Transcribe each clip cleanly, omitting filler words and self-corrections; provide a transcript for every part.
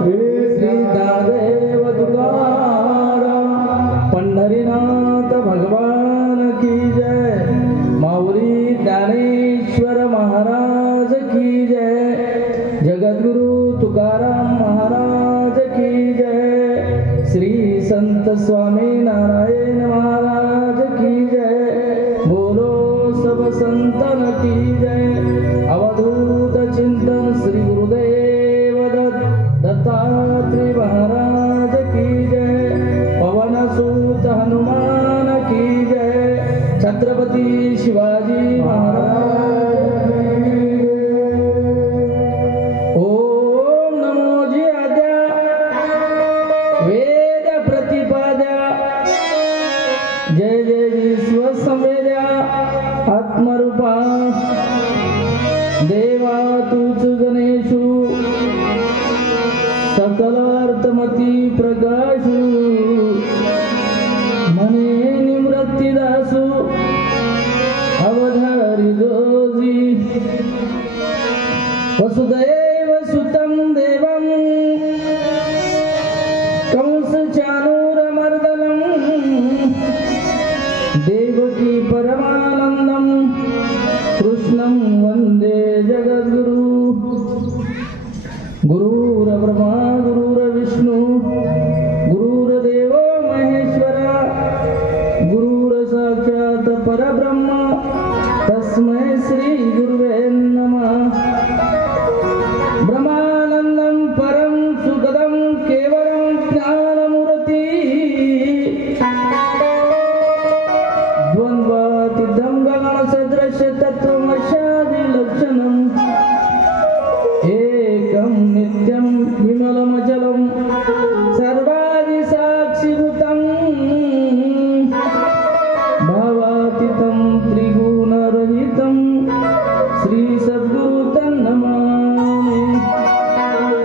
श्री ज्ञानदेव तुकाराम पंढरीनाथ भगवान की जय। माऊली ज्ञानेश्वर महाराज की जय। जगद्गुरु तुकाराम महाराज की जय। श्री संत स्वामी नारायण महाराज की जय। बोलो सब संतन की जय। अवधूत चिंतन श्री गुरुदेव दत्तात्रेय महाराज की जय। पवन सूत हनुमान की जय। छत्रपति शिवाजी महाराज की जय। ओम नमो जी आद्या वेद प्रतिपाद्या जय जय विश्व संवेद्या आत्मरूपा देवा तूच गणेशु सकल अर्थमती प्रकाशु मने निवृत्ती दासु अवधारी जोजी वसुदैव सुतं देवं कंस चाणूरमर्दनं देवकी परमानंदं कृष्णं वंदे जगद्गुरु। गुरुर्ब्रह्मा गुरुर्विष्णु गुरुर्देवो महेश्वरा गुरुर्साक्षात् परब्रह्म तस्मै श्री गुरुवे नमः। ब्रह्मानंदं परं सुखदं केवलं ज्ञानमूर्ति द्वन्द्वातीतं गगनसदृश तत्त्वमस्यादि लक्षणम् एकं नित्यं विमलमचलं सर्वादि साक्षिभूतं भावातीतं त्रिगुणरहितं श्री सद्गुरु तन्नमामि।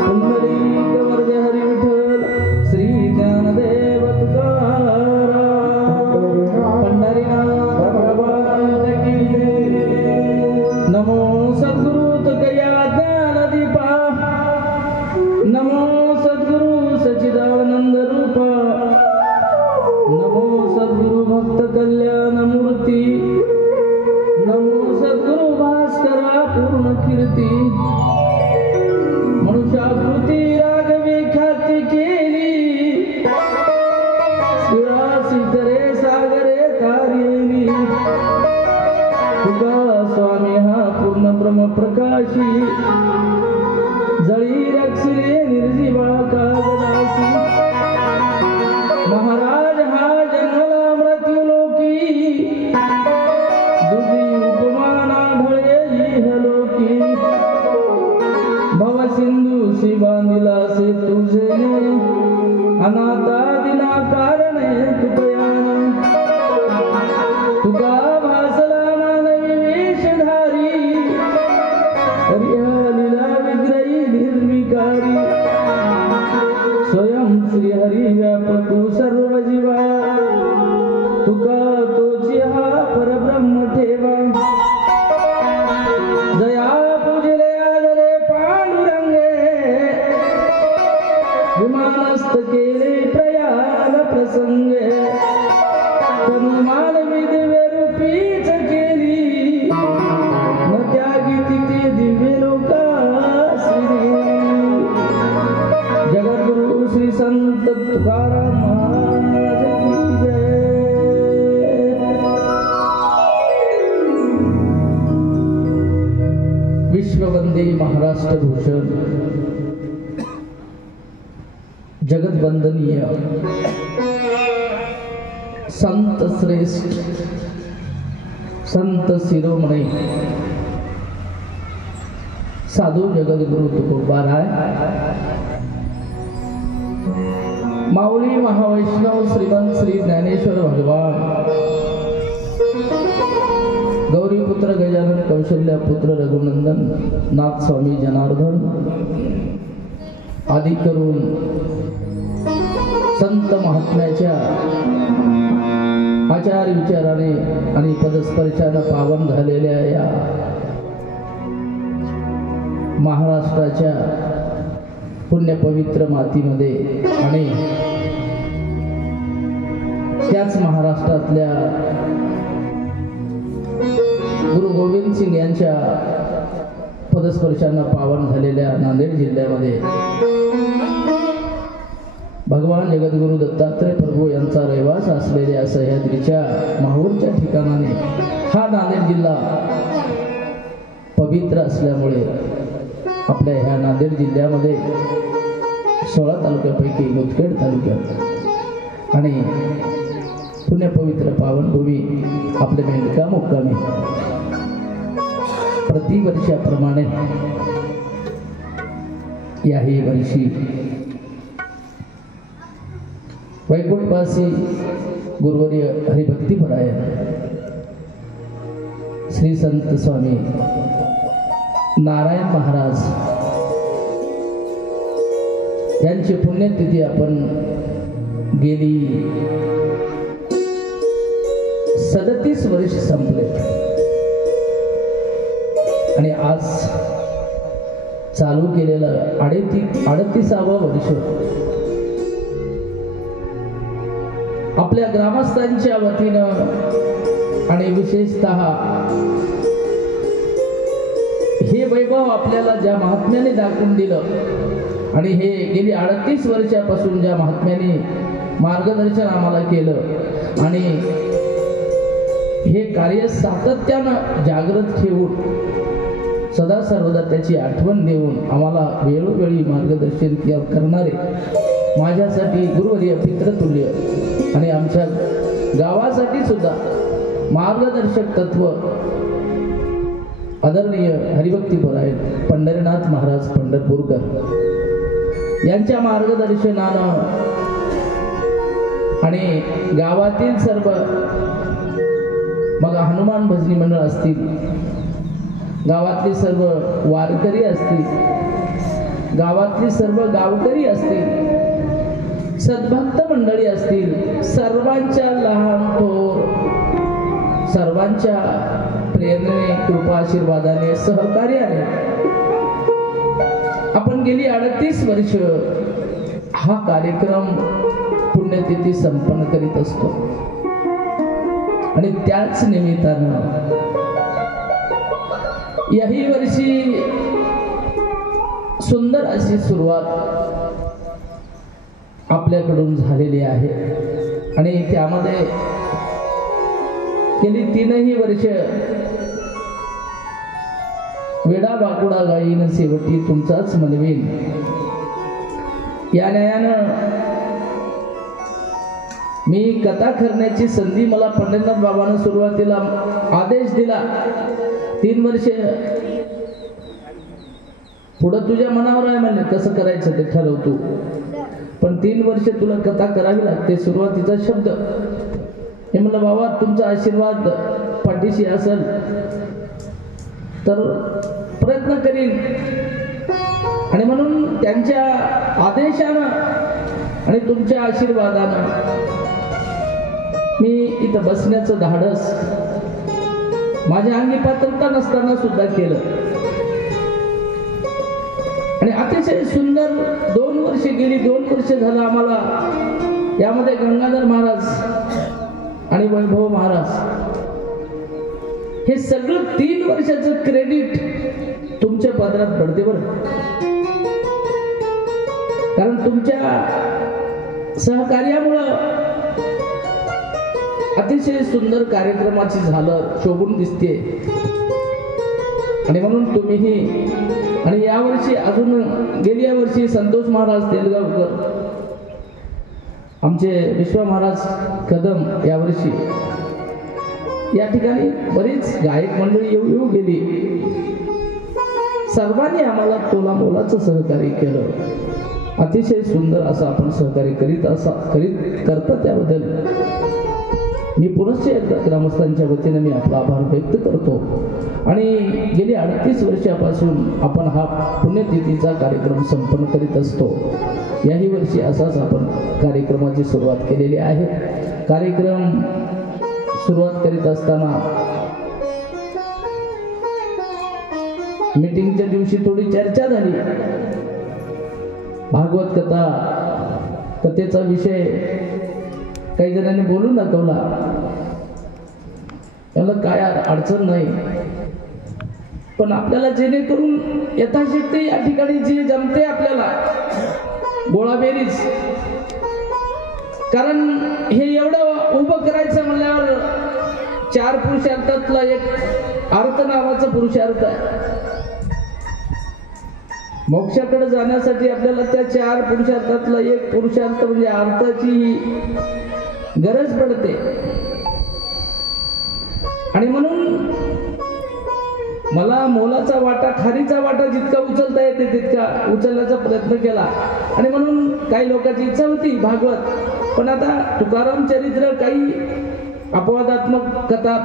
पुंडलीकवर्ज हरि विठ्ठल श्री ज्ञानदेव तुकाराम पंढरीनाथ भगवान की जय। नमो सद्गुरु तुकया ज्ञानदीपा नमो सद्गुरु सच्चिदानंद रूपा नमो सद्गुरु भक्त कल्याण मूर्ती नमो सद्गुरु भास्करा पूर्ण कीर्ती। मनुष्याकृती राघवी ख्याती केली शिवासी तरे सागरे तारेली। तुका स्वामी हा पूर्ण ब्रह्म प्रकाशी जळी रक्षिले निर्जीवा कागदासी। महाराज हा जन्मला मृत्यूलोकी दुधी उपमाना ढळे इहलोकी। भवसिंधूशी बांधिला से तुझे अनाथा दिना कारणे तुकयान। तुका भासला मानवी वेशधारी हरिहलीला विग्रही निर्विकारी। स्वयं श्री हरी व्यापतो सर्व जीवा तुका तोची हा परब्रह्म ठेवा। जया पूजिले आदरे पांडुरंगे विमानस्थ केले प्रयाण प्रसंगे। तनु मानवी दिव्य रूपीच केली न त्यागी तिथे दिव्य लोकासी। जगद्गुरु श्री संत तुकाराम महाराज की जय। विश्ववंदे महाराष्ट्र भूषण जगत वंदनीय संत श्रेष्ठ संत शिरोमणी साधू जगद्गुरु तुकोबाराय माऊली महावैष्णव श्रीमंत श्री ज्ञानेश्वर भगवान गौरीपुत्र गजानन कौशल्या पुत्र रघुनंदन नाथ स्वामी जनार्दन आदी करून संत महात्म्याच्या आचार विचाराने आणि पदस्पर्शाने पावन झालेल्या या महाराष्ट्राच्या पुण्य पवित्र मातीमध्ये आणि त्याच महाराष्ट्रातल्या गुरु गोविंद सिंग यांच्या पदस्पर्शांना पावन झालेल्या नांदेड जिल्ह्यामध्ये भगवान जगद्गुरु दत्तात्रय प्रभू यांचा रहिवास असलेल्या सह्याद्रीच्या माहूरच्या ठिकाणाने हा नांदेड जिल्हा पवित्र असल्यामुळे आपल्या ह्या नांदेड जिल्ह्यामध्ये 16 तालुक्यापैकी मुदखेड तालुक्यात आणि पुण्यपवित्र पावनभूमी आपले मेंढका मुक्कामी प्रतिवर्षाप्रमाणे याही वर्षी वैकुंठवासी गुरुवर्य हरिभक्तीपरायण श्री संत स्वामी नारायण महाराज यांची पुण्यतिथी आपण गेली 37 वर्ष संपले आणि आज चालू केलेलं 38वा वर्ष आपल्या ग्रामस्थांच्या वतीनं आणि विशेषतः हे वैभव आपल्याला ज्या महात्म्याने दाखवून दिलं आणि हे गेली 38 वर्षापासून ज्या महात्म्याने मार्गदर्शन आम्हाला केलं आणि हे कार्य सातत्यानं जागृत ठेवून सदा सर्वदा त्याची आठवण देऊन आम्हाला वेळोवेळी मार्गदर्शन करणारे माझ्यासाठी गुरुवर्य पितृतुल्य आणि आमच्या गावासाठी सुद्धा मार्गदर्शक तत्व आदरणीय हरिभक्तीपरायण पंढरीनाथ महाराज पंढरपूरकर यांच्या मार्गदर्शनानं आणि गावातील सर्व मग हनुमान भजनी मंडळ असतील, गावातले सर्व वारकरी असतील, गावातली सर्व गावकरी असतील, सद्भक्त मंडळी असतील, सर्वांच्या लहान थोर सर्वांच्या प्रेरणेने कृपा आशीर्वादाने सहकार्याने आपण गेली 38 वर्ष हा कार्यक्रम पुण्यतिथी संपन्न करीत असतो आणि त्याच निमित्तानं याही वर्षी सुंदर अशी सुरुवात आपल्याकडून झालेली आहे आणि त्यामध्ये गेली 3ही वर्ष वेडा बाकुडा गायीन शेवटी तुमचाच मनवीन या न्यायानं मी कथा करण्याची संधी मला पंढरीनाथ बाबांना सुरुवातीला आदेश दिला 3 वर्ष पुढं तुझ्या मनावर आहे म्हणले कसं करायचं ते ठरव तू, पण 3 वर्ष तुला कथा करावी लागते. सुरुवातीचा शब्द हे म्हणलं बाबा तुमचा आशीर्वाद पाठीशी असेल तर प्रयत्न करीन आणि म्हणून त्यांच्या आदेशानं आणि तुमच्या आशीर्वादानं मी इथं बसण्याचं धाडस माझ्या अंगी पात्रता नसताना सुद्धा केलं आणि अतिशय सुंदर 2 वर्ष गेली. 2 वर्ष झालं आम्हाला यामध्ये गंगाधर महाराज आणि वैभव महाराज हे सगळं 3 वर्षाचं क्रेडिट तुमच्या पदरात पडते बरं, कारण तुमच्या सहकार्यामुळं अतिशय सुंदर कार्यक्रमाची झालं शोभून दिसते आणि म्हणून तुम्हीही आणि यावर्षी अजून गेल्या वर्षी संतोष महाराज तेलगावकर आमचे विश्व महाराज कदम यावर्षी या ठिकाणी बरीच गायक मंडळी येऊ गेली. सर्वांनी आम्हाला तोला मोलाचं सहकार्य केलं. अतिशय सुंदर असं आपण सहकार्य करता त्याबद्दल मी पुनश्च एकदा ग्रामस्थांच्या वतीने मी आपला आभार व्यक्त करतो आणि गेली 38 वर्षापासून आपण हा पुण्यतिथीचा कार्यक्रम संपन्न करीत असतो. याही वर्षी असाच आपण कार्यक्रमाची सुरुवात केलेली आहे. कार्यक्रम सुरुवात करीत असताना मीटिंगच्या दिवशी थोडी चर्चा झाली भागवत कथेचा विषय काही जणांनी बोलून दाखवला. त्याला काय अडचण नाही, पण आपल्याला जेणेकरून यथाशक्ती या ठिकाणी जे जमते आपल्याला गोळाबेरीज, कारण हे एवढं उभं करायचं म्हणल्यावर 4 पुरुषार्थातला एक अर्थ नावाचा पुरुषार्थ आहे. मोक्षाकडे जाण्यासाठी आपल्याला त्या 4 पुरुषार्थातला एक पुरुषार्थ म्हणजे अर्थाची गरज पडते. आणि म्हणून मला मोलाचा वाटा, खारीचा वाटा जितका उचलता येते तितका उचलण्याचा प्रयत्न केला. आणि म्हणून काही लोकांची इच्छा होती भागवत, पण आता तुकाराम चरित्र काही अपवादात्मक कथा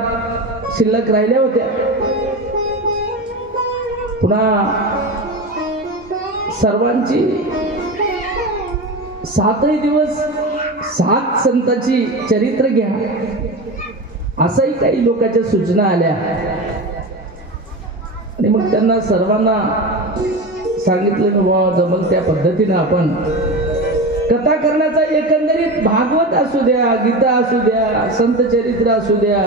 शिल्लक राहिल्या होत्या. पुन्हा सर्वांची 7ही दिवस 7 संतांची चरित्र घ्या असंही काही लोकांच्या सूचना आल्या. आणि मग त्यांना सर्वांना सांगितलं की बाबा जमल त्या पद्धतीनं आपण कथा करण्याचा, एकंदरीत भागवत असू द्या, गीता असू द्या, संत चरित्र असू द्या,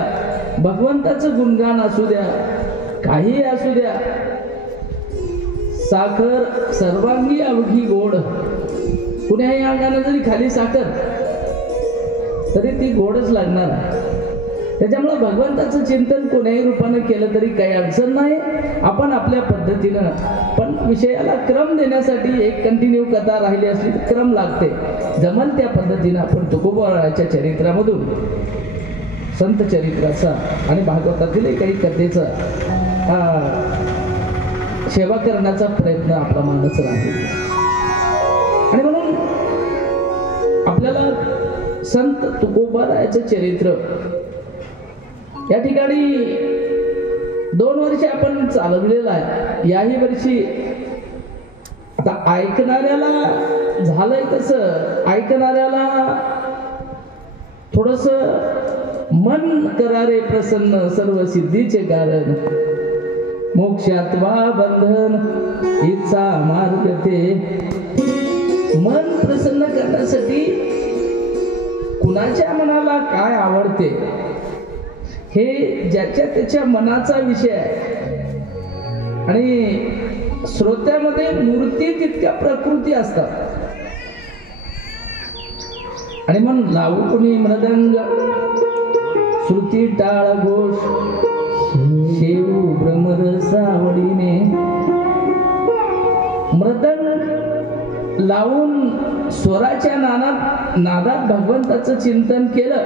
भगवंताचं गुणगान असू द्या, काही असू द्या, साखर सर्वांगी अवघी गोड. कुण्याही अंगाने जरी खाली साखर तरी ती गोडच लागणार आहे. त्याच्यामुळे भगवंताचं चिंतन कोण्याही रूपाने केलं तरी काही अडचण नाही. आपण आपल्या पद्धतीनं, पण विषयाला क्रम देण्यासाठी एक कंटिन्यू कथा राहिली असली तर क्रम लागते. जमल त्या पद्धतीनं आपण तुकोबाराच्या चरित्रामधून संत चरित्राचा आणि भागवतातील काही कथेचा सेवा करण्याचा प्रयत्न आपला मानस राहील. आणि म्हणून आपल्याला संत तुकोबारायाचं चरित्र या ठिकाणी 2 वर्ष आपण चालवलेलं आहे. याही वर्षी आता ऐकणाऱ्याला झालंय कसं, ऐकणाऱ्याला थोडस मन करारे प्रसन्न सर्व सिद्धीचे कारण, मोक्षात्वा बंधन इच्छा मार्ग ते. मन प्रसन्न करण्यासाठी कुणाच्या मनाला काय आवडते हे ज्याच्या त्याच्या मनाचा विषय आहे. आणि श्रोत्यामध्ये मूर्ती तितक्या प्रकृती असतात. आणि मग लावू कोणी मृदंग श्रुती टाळ घोष शेऊ भ्रमर सावडीने. मृदंग लावून स्वराच्या नादात भगवंताचं चिंतन केलं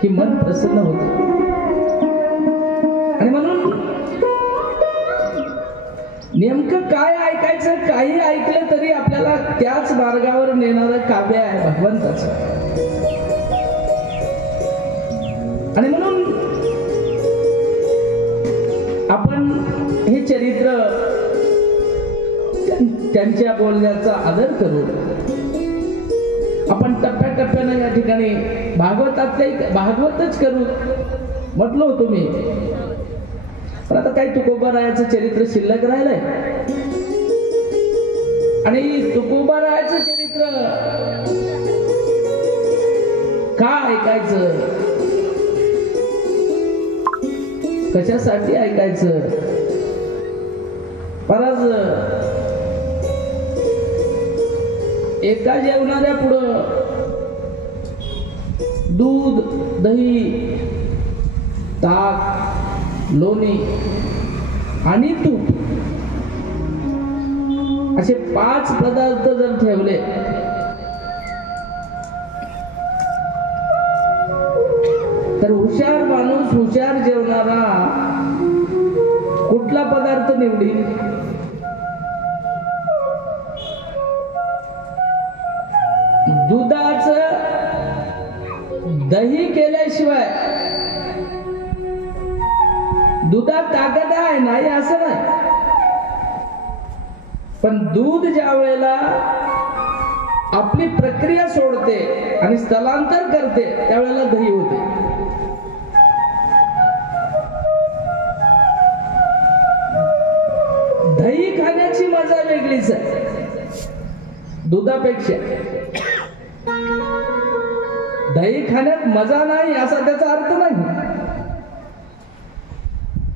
की मन प्रसन्न होतं. आणि म्हणून नेमकं काय ऐकायचं, काही ऐकलं तरी आपल्याला त्याच मार्गावर नेणारं काव्य आहे भगवंताचं. आणि म्हणून आपण हे चरित्र त्यांच्या बोलण्याचा आदर करू. आपण टप्प्याटप्प्यानं या ठिकाणी भागवतच करू म्हटलं होतं मी, पण आता काही तुकोबारायाचं चरित्र शिल्लक राहिलंय. आणि तुकोबारायाचं चरित्र का ऐकायचं, कशासाठी ऐकायचं. परत एका जेवणाऱ्या पुढं दूध, दही, ताक, लोणी आणि तूप असे 5 पदार्थ जर ठेवले तर हुशार माणूस, हुशार जेवणारा कुठला पदार्थ निवडी. दुधाचं दही केल्याशिवाय दुधात ताकद आहे नाही असं नाही, पण दूध ज्या वेळेला आपली प्रक्रिया सोडते आणि स्थलांतर करते त्यावेळेला दही होते. दही खाण्याची मजा वेगळीच आहे. दुधापेक्षा. दही खाण्यात मजा नाही असा त्याचा अर्थ नाही,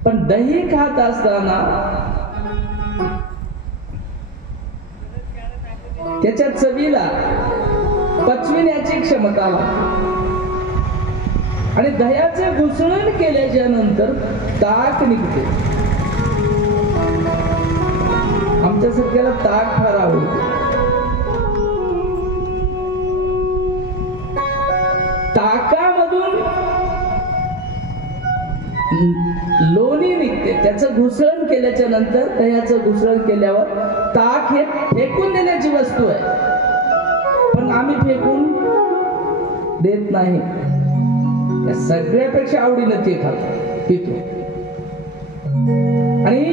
पण दही खात असताना त्याच्या चवीला पचविण्याची क्षमता आणि दह्याचे घुसळण केल्याच्या नंतर ताक निघते. आमच्या सगळ्याला ताक फार आवडते. ताकामधून लोणी निघते. त्याचं घुसळण केल्याच्या नंतर दह्याचं घुसळण केल्यावर ताक हे फेकून देण्याची वस्तू आहे, पण आम्ही फेकून देत नाही. या सगळ्यापेक्षा आवडीनं ते खातो पितो. आणि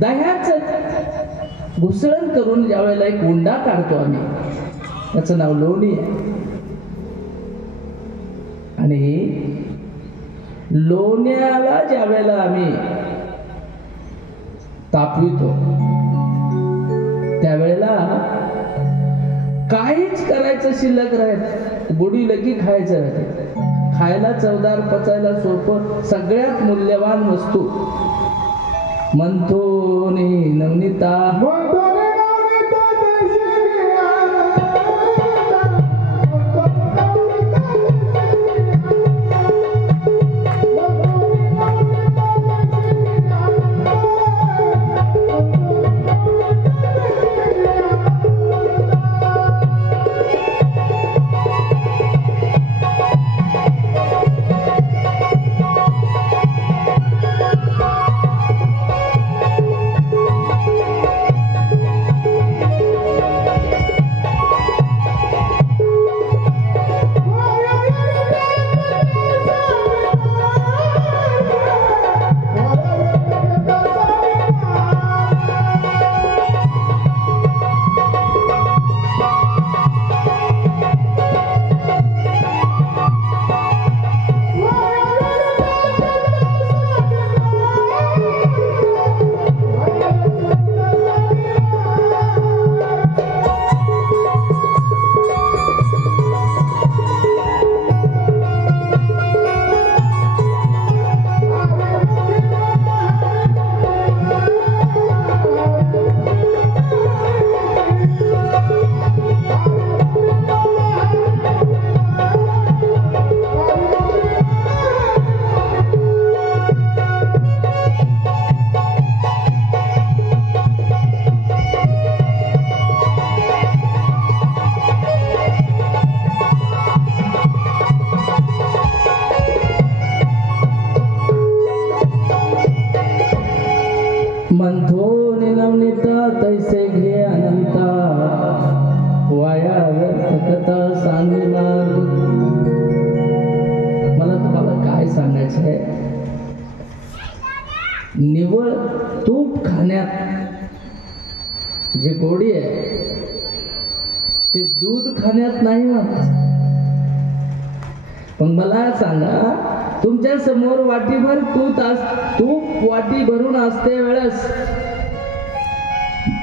दह्याचं घुसळण करून ज्या वेळेला एक उंडा काढतो आम्ही, त्याचं नाव लोणी आहे. आणि लोण्याला ज्या वेळेला आम्ही तापवितो त्यावेळेला काहीच करायचं शिल्लक राहत, बुडी लगी खायचं राहते. खायला चवदार, पचायला सोपं, सगळ्यात मूल्यवान वस्तू मंथोनी नवनीता. मंथोनी नवनीता तैसे घे अनंता, वाया व्यर्थ कथा सांगी मार्ग. मला तुम्हाला काय सांगायचं आहे, निव्वळ तूप खाण्यात जे गोडी आहे ते दूध खाण्यात नाही म्हणत. पण मला सांगा, तुमच्या समोर वाटीभर तूप वाटी भरून असते वेळेस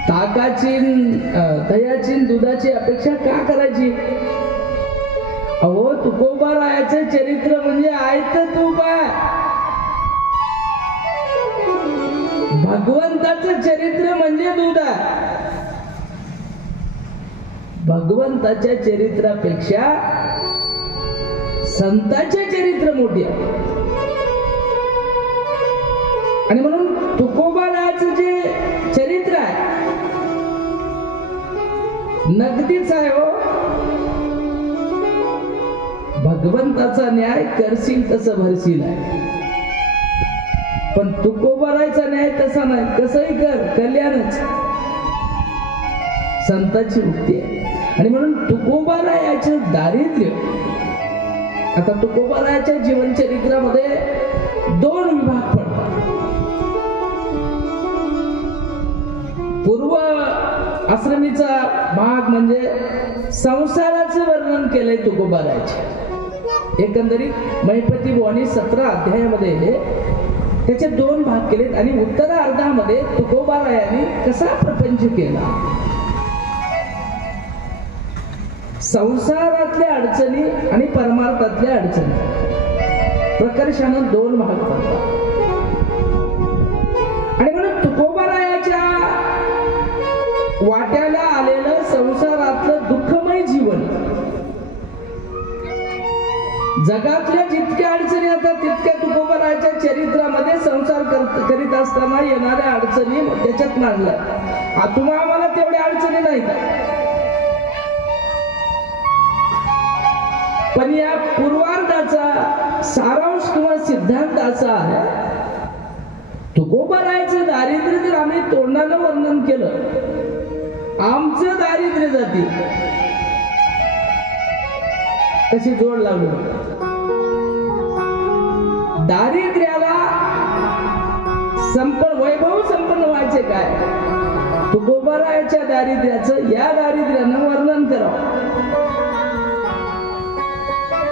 ताकाची, दह्याची, दुधाची अपेक्षा का करायची? अहो, तुकोबारायाचे चरित्र म्हणजे आयतं तूप आहे. भगवंताचं चरित्र म्हणजे दूध आहे. भगवंताच्या चरित्रापेक्षा संतांचे चरित्र मोठे आहे. आणि म्हणून तुकोबारायाचं जे चरित्र आहे नगदीच आहे हो. भगवंताचा न्याय करशील तसं भरशील आहे, पण तुकोबारायचा न्याय तसा नाही. कसंही कर, कल्याणच. संतांची मुक्ती आहे. आणि म्हणून तुकोबारायाचं दारिद्र्य, आता तुकोबारायाच्या जीवनचरित्रामध्ये 2 विभाग पडतात. पूर्व आश्रमीचा भाग म्हणजे संसाराचं वर्णन केलंय तुकोबारायाचे. एकंदरीत महिपती बुवानी 17 अध्यायामध्ये त्याचे 2 भाग केलेत. आणि उत्तरार्धामध्ये तुकोबारायांनी कसा प्रपंच केला संसारातल्या अडचणी आणि परमार्थातल्या अडचणी प्रकर्षानं दोन भाग पडतात. आणि म्हणून तुकोबारायाच्या वाट्याला आलेलं संसारातलं दुःखमय जीवन, जगातल्या जितक्या अडचणी येतात तितक्या तुकोबारायाच्या चरित्रामध्ये संसार करीत असताना येणाऱ्या अडचणी त्याच्यात मांडल्या. तुम्हा आम्हाला तेवढ्या अडचणी नाहीत, पण या पूर्वार्धाचा सारांश किंवा सिद्धांत असा आहे, तुकोबारायाचं दारिद्र्य जर आम्ही तोंडानं वर्णन केलं, आमचं दारिद्र्य जाती कशी जोड लावली. दारिद्र्याला वैभव संपन्न व्हायचे काय, तुकोबारायाच्या दारिद्र्याचं या दारिद्र्यानं वर्णन करावं.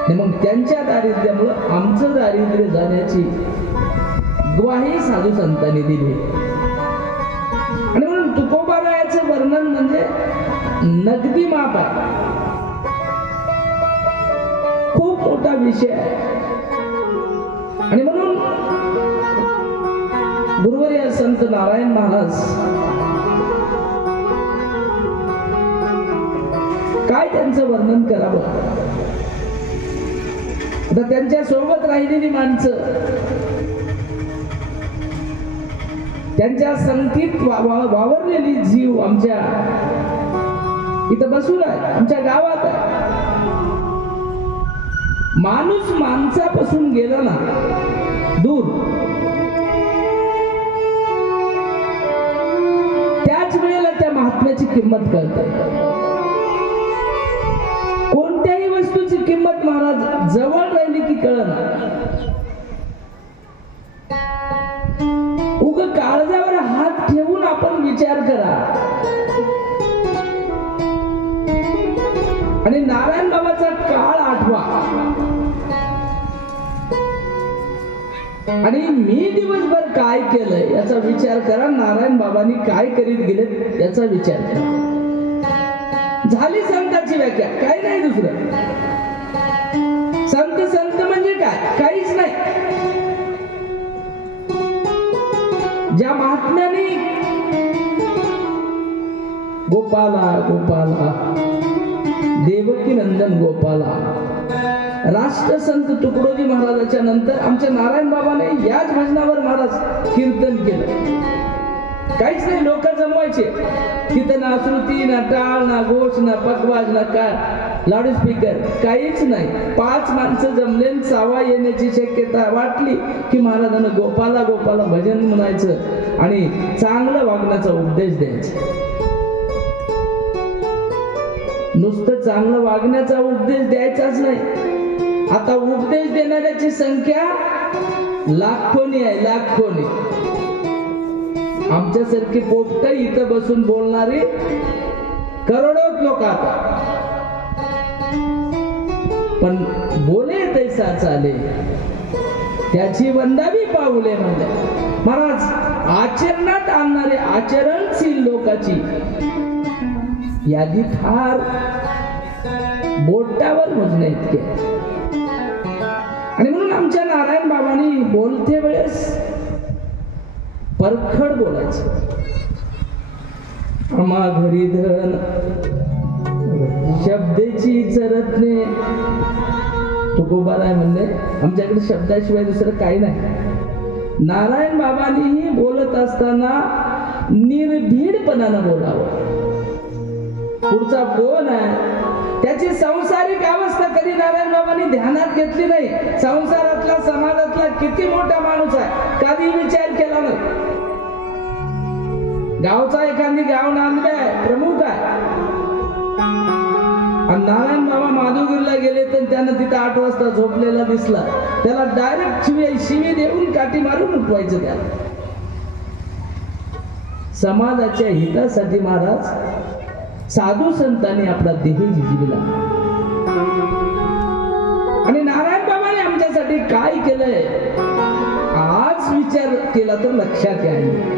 मग त्यांच्या दारिद्र्यामुळं आमचं दारिद्र्य जाण्याची ग्वाही साधू संतांनी दिली. आणि म्हणून तुकोबारायाचं वर्णन म्हणजे नगदी माप आहे, खूप मोठा विषय आहे. आणि म्हणून गुरुवर्य संत नारायण महाराज काय त्यांचं वर्णन करावं. आता त्यांच्या सोबत राहिलेली माणसं, त्यांच्या संगतीत वावरलेली जीव आमच्या इथं बसून आहे, आमच्या गावात आहे. माणूस माणसापासून गेला ना दूर, त्याच वेळेला त्या महात्म्याची किंमत कळते. कोणत्याही वस्तूची किंमत महाराज जवळ राहिली की कळना. उग काळजावर हात ठेवून आपण विचार करा. आणि नारायण बाबाचा काळ आठवा, आणि मी दिवसभर काय केलंय याचा विचार करा. नारायण बाबांनी काय करीत गेले याचा विचार करा. झाली संतांची व्याख्या, काही नाही दुसरं. संत संत म्हणजे काय, काहीच नाही. ज्या महात्म्याने गोपाला गोपाला देवकी नंदन गोपाला राष्ट्रसंत तुकडोजी महाराजाच्या नंतर आमच्या नारायण बाबाने याच भजनावर महाराज कीर्तन केलं. काहीच नाही, लोक जमवायचे तिथं, ना श्रुती ना टाळ ना घोष ना पखवाज ना काय लाऊड स्पीकर, काहीच नाही. 5 माणसं जमले, चावा येण्याची शक्यता वाटली की महाराजांना गोपाला गोपाला भजन म्हणायचं आणि चांगलं वागण्याचा उपदेश द्यायचा. नुसतं चांगलं वागण्याचा उपदेश द्यायचाच नाही, आता उपदेश देणाऱ्याची संख्या लाखोनी आहे, लाखोनी. आमच्यासारखी पोपट इथं बसून बोलणारी करोडो लोक आता. पण बोले तैसा चाले त्याची वंदावी पाऊले म्हणजे महाराज. आचरणात आणणारे आचरणशील लोकांची यादी फार बोटावर मोजणे इतके. आणि म्हणून आमच्या नारायण बाबांनी बोलते वेळेस परखड बोलायचं. आम्हा घरी धन शब्देची चरतने, तुकोबाराय म्हणले आमच्याकडे शब्दाशिवाय दुसरं काही नाही. नारायण बाबांनीही बोलत असताना निर्भीडपणानं बोलावं. पुढचा कोण आहे त्याची सांसारिक अवस्था कधी नारायण बाबांनी ध्यानात घेतली नाही. संसारातला समाजातला किती मोठा माणूस आहे कधी विचार केला नाही. गावचा एखादी गाव नांदलाय प्रमुख आहे, आणि नारायण बाबा माधुगिरीला गेले तर त्यांना तिथे 8 वाजता झोपलेला दिसला, त्याला डायरेक्ट शिवी देऊन काठी मारून उठवायचं. त्याला समाजाच्या हितासाठी महाराज साधू संतांनी आपला देह झिजविला. आणि नारायण बाबांनी आमच्यासाठी काय केलंय आज विचार केला तर लक्षात येईल.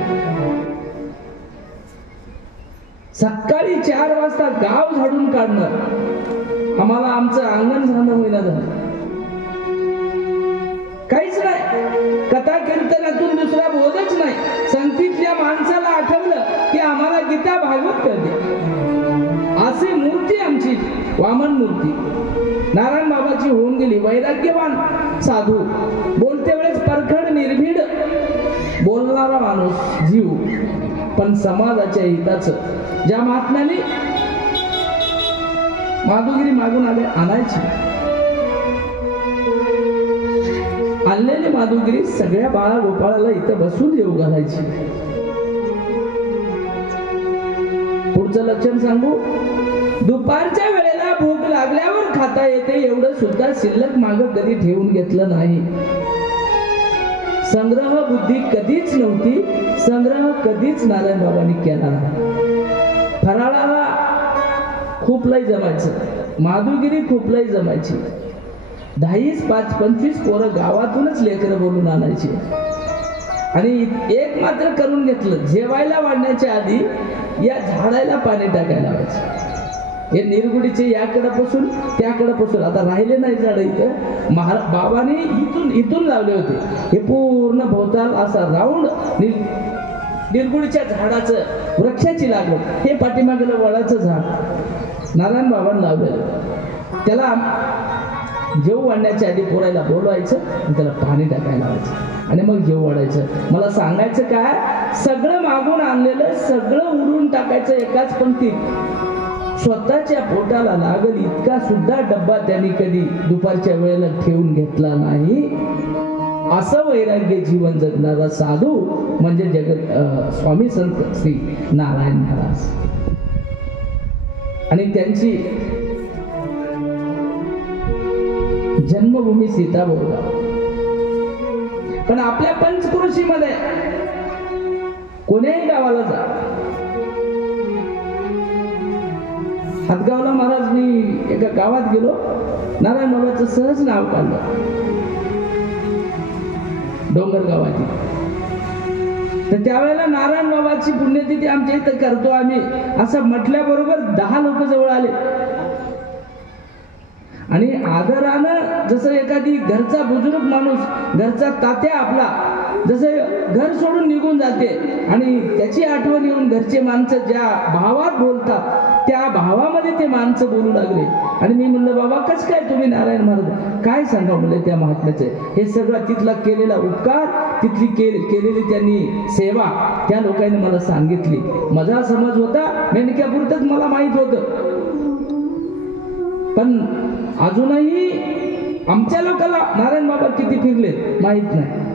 सकाळी 4 वाजता गाव झाडून काढणं आम्हाला आमचं अंगण झालं होईना झालं. काहीच नाही, कथा कीर्तनातून दुसरा बोधच नाही. संगतीतल्या माणसाला आठवलं की आम्हाला गीता भागवत कळते. अशी मूर्ती आमची वामन मूर्ती नारायण बाबाची होऊन गेली. वैराग्यवान साधू, बोलते वेळेस परखड निर्भीड बोलणारा माणूस जीव, पण समाजाच्या हिताचं. ज्या महात्म्याने माधुगिरी मागून आणायची, आणलेली माधुगिरी सगळ्या बाळा गोपाळाला इथं बसून येऊ घालायची. पुढचं लक्षण सांगू, दुपारच्या वेळेला भूक लागल्यावर खाता येते एवढं सुद्धा शिल्लक माग कधी ठेवून घेतलं नाही. संग्रह बुद्धी कधीच नव्हती, संग्रह कधीच नारायण बाबांनी केला नाही. फराळाला खूप लय जमायचं, माधुगिरी खूप लय जमायची. 10, 5, 25 पोरं गावातूनच लेकरं बोलून आणायची. आणि एक मात्र करून घेतलं, जेवायला वाढण्याच्या आधी या झाडाला पाणी टाकायला लावायचं. हे निरगुडीचे याकडे पासून त्याकडे पासून आता राहिले नाही झाड इथं. बाबांनी इथून लावले होते. हे पूर्ण भोवताल असा राऊंड निरगुडीच्या झाडाचं वृक्षाची लागवड. हे पाठीमागलं वडाचं झाड नारायण बाबांनी लावलेलं. त्याला जेव वाढण्याच्या आधी पोरायला बोलवायचं आणि त्याला पाणी टाकायला लावायचं आणि मग जेव वाढायचं. मला सांगायचं काय, सगळं मागून आणलेलं सगळं उडून टाकायचं एकाच पंक्तीत. स्वतःच्या पोटाला लागल इतका सुद्धा डब्बा त्यांनी कधी दुपारच्या वेळेला ठेवून घेतला नाही. असं वैराग्य जीवन जगणारा साधू म्हणजे जगत स्वामी संत श्री नारायण महाराज. आणि त्यांची जन्मभूमी सीताबोरगाव. पण आपल्या पंचक्रोशीमध्ये कोण्याही गावाला जा, हातगावला महाराज मी एका गावात गेलो, नारायण बाबाचं सहज नाव काढलं, डोंगर गावाची. तर त्यावेळेला नारायण बाबाची पुण्यतिथी आमच्या इथं करतो आम्ही. असं म्हटल्याबरोबर 10 लोक जवळ आले आणि आदरानं जसं एखादी घरचा बुजुर्ग माणूस, घरचा तात्या आपला जसं घर सोडून निघून जाते आणि त्याची आठवण येऊन घरचे माणसं ज्या भावात बोलतात त्या भावामध्ये ते माणसं बोलू लागले. आणि मी म्हणलं, बाबा कस काय तुम्ही नारायण महाराज, काय सांगा म्हणलं त्या महात्म्याचे. हे सगळं तिथला केलेला उपकार, तिथली केलेली त्यांनी सेवा त्या लोकांनी मला सांगितली. माझा समज होता मेंढक्यापुरतच मला माहित होतं, पण अजूनही आमच्या लोकांना नारायण बाबा किती फिरले माहित नाही.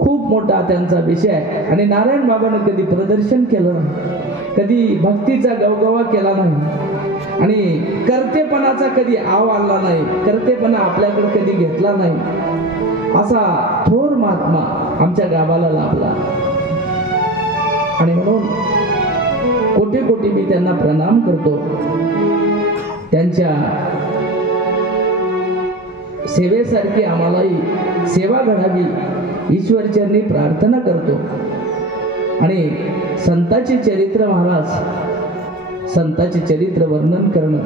खूप मोठा त्यांचा विषय आहे. आणि नारायण बाबाने कधी प्रदर्शन केलं नाही, कधी भक्तीचा गवगवा केला नाही आणि कर्तेपणाचा कधी आव आणला नाही, कर्तेपणा आपल्याकडे कधी घेतला नाही. असा थोर महात्मा आमच्या गावाला लाभला. आणि म्हणून कोटी कोटी मी त्यांना प्रणाम करतो. त्यांच्या सेवेसारखी आम्हालाही सेवा घडावी ईश्वरचरणी प्रार्थना करतो. आणि संताचे चरित्र महाराज, संताचे चरित्र वर्णन करणं,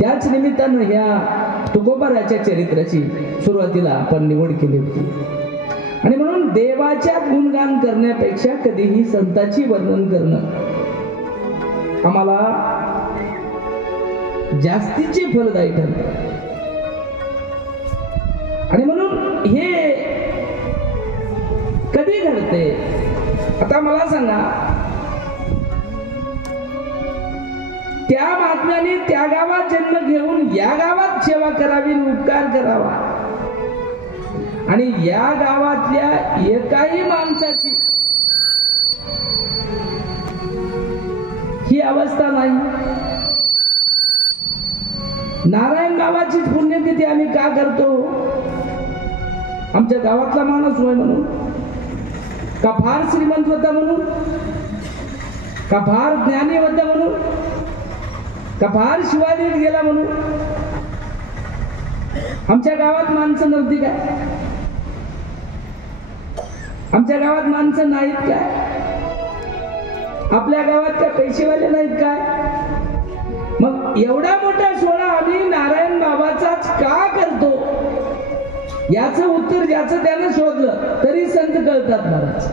त्याच निमित्तानं ह्या तुकोबाराच्या चरित्राची सुरुवातीला आपण निवड केली होती. आणि म्हणून देवाच्या गुणगान करण्यापेक्षा कधीही संताची वर्णन करणं आम्हाला जास्तीचे फलदायी ठरते. आणि म्हणून हे कधी घडते, आता मला सांगा, त्या महात्म्याने त्या गावात जन्म घेऊन या गावात सेवा करावी, उपकार करावा आणि या गावातल्या एकाही माणसाची ही अवस्था नाही. नारायण बाबाची पुण्यतिथी आम्ही का करतो? आमच्या गावातला माणूस होय म्हणून, का फार श्रीमंत होता म्हणून, का फार ज्ञानी होता म्हणून, का फार शिवाजीत गेला म्हणून? आमच्या गावात माणसं नव्हती काय? आमच्या गावात माणसं नाहीत काय? आपल्या गावात काय पैसेवाले नाहीत काय? मग एवढा मोठा सोहळा आम्ही नारायण बाबाचाच का करतो? याचं उत्तर ज्याचं त्यानं शोधलं तरी संत कळतात महाराज.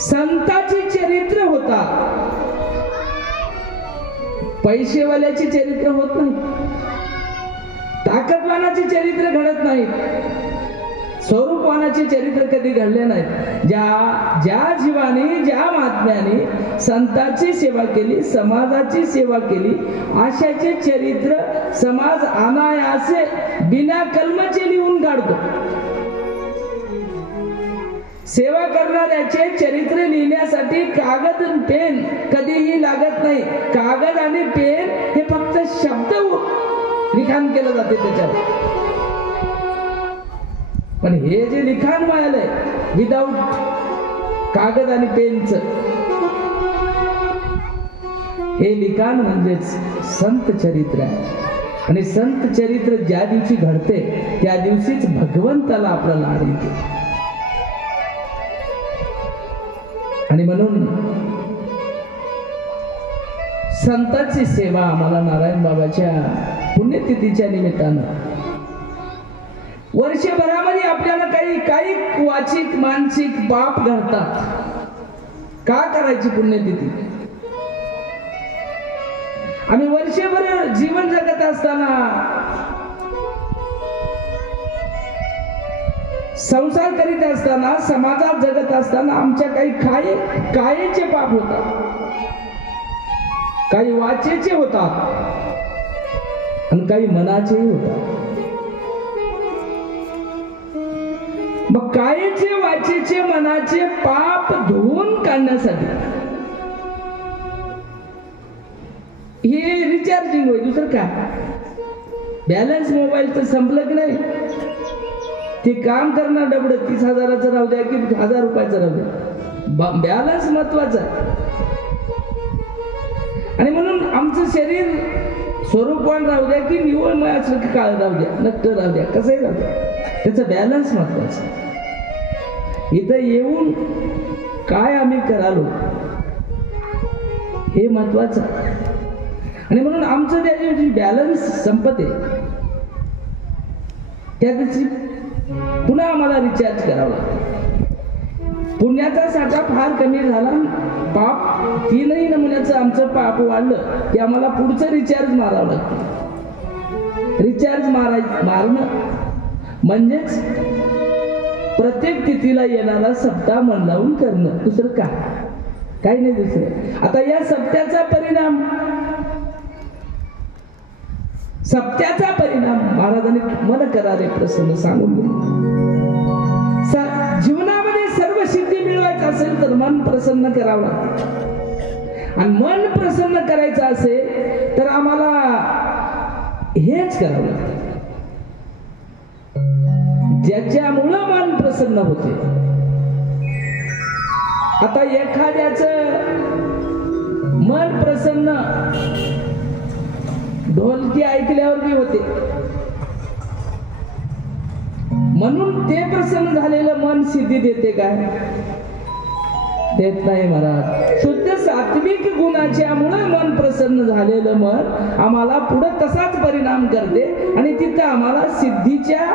संताची चरित्र होता, पैसेवाल्याची चरित्र होत नाही, ताकदवानाची चरित्र घडत नाही, स्वरूपवानाचे चरित्र कधी घडले नाहीत. ज्या जीवाने ज्या महात्म्याने संतांची सेवा केली, समाजाची सेवा केली, अशाचे चरित्र समाज अनायासे बिना कलमाचे लिहून काढतो. सेवा करणाऱ्याचे चरित्र लिहिण्यासाठी कागद आणि पेन कधीही लागत नाही. कागद आणि पेन हे फक्त शब्द लिखाण केलं जाते त्याच्यावर. पण हे जे लिखाण मिळालंय विदाउट कागद आणि पेनच, हे लिखाण म्हणजेच संत चरित्र आहे. आणि संत चरित्र ज्या दिवशी घडते त्या दिवशीच भगवंताला आपला लाड येते. आणि म्हणून संतांची सेवा आम्हाला नारायण बाबाच्या पुण्यतिथीच्या निमित्तानं वर्षभरामध्ये आपल्याला काही वाचिक मानसिक पाप घडतात. का करायची पुण्यतिथी? आम्ही वर्षभर जीवन जगत असताना, संसार करीत असताना, समाजात जगत असताना आमच्या काही कायेचे पाप होतात, काही वाचेचे होतात आणि काही मनाचेही होतात. मग कायेचे वाचेचे मनाचे पाप धुवून काढण्यासाठी हे रिचार्जिंग होईल. दुसरं काय? बॅलन्स मोबाईलचं संपलं की नाही, ते काम करणं डबड 30,000चं राहू द्या की 1000 रुपयाचं राहू द्या, बॅलन्स महत्वाचा आहे. आणि म्हणून आमचं शरीर स्वरूपवान राहू द्या की निव्वळमय असलं की काळ राहू द्या, नक्ट राहू द्या, कसंही राहू द्या, त्याचा बॅलन्स महत्वाचा. इथं येऊन काय आम्ही करालो हे महत्वाचं. आणि म्हणून आमचं त्या दिवशी बॅलन्स संपते, त्या दिवशी पुन्हा आम्हाला रिचार्ज करावं लागतं. पुण्याचा साठा फार कमी झाला, पाप 3ही नमुन्याचं आमचं पाप वाढलं की आम्हाला पुढचं रिचार्ज मारावं लागतं. रिचार्ज मारणं म्हणजेच प्रत्येक तिथीला येणारा सप्ताह मन लावून करणं, दुसरं काही नाही दुसरं. आता या सप्त्याचा परिणाम महाराजांनी मन करारे प्रसन्न सांगून दिले. जीवनामध्ये सर्व सिद्धी मिळवायचं असेल तर मन प्रसन्न करावं लागतं. आणि मन प्रसन्न करायचं असेल तर आम्हाला हेच करावं लागतं ज्याच्यामुळं मन प्रसन्न होते. आता एखाद्याचं मन प्रसन्न ढोलकी ऐकल्यावर बी होते, म्हणून ते प्रसन्न झालेलं मन सिद्धी देते काय? देत नाही महाराज. शुद्ध सात्विक गुणाच्यामुळे मन प्रसन्न झालेलं मन आम्हाला पुढे तसाच परिणाम करते आणि तिथं आम्हाला सिद्धीच्या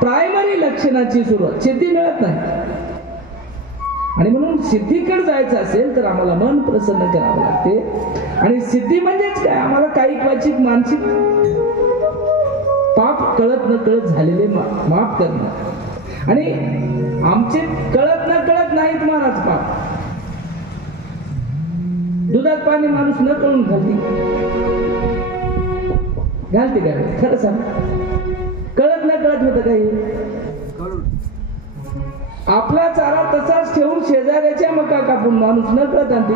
प्रायमरी लक्षणाची सुरुवात, सिद्धी मिळत नाही. आणि म्हणून सिद्धीकडे जायचं असेल तर आम्हाला मन प्रसन्न करावं लागते. आणि सिद्धी म्हणजेच काय? आम्हाला काही क्वचित मानसिक पाप कळत न कळत झालेले माफ करणं. आणि आमचे कळत न कळत नाहीत महाराज पाप. दुधात पाणी माणूस न कळून घालते काय? खरं सांग, कळत न कळत होतं काही? आपला चारा तसाच ठेवून शेजाऱ्याच्या मका कापून माणूस न कळत आणते.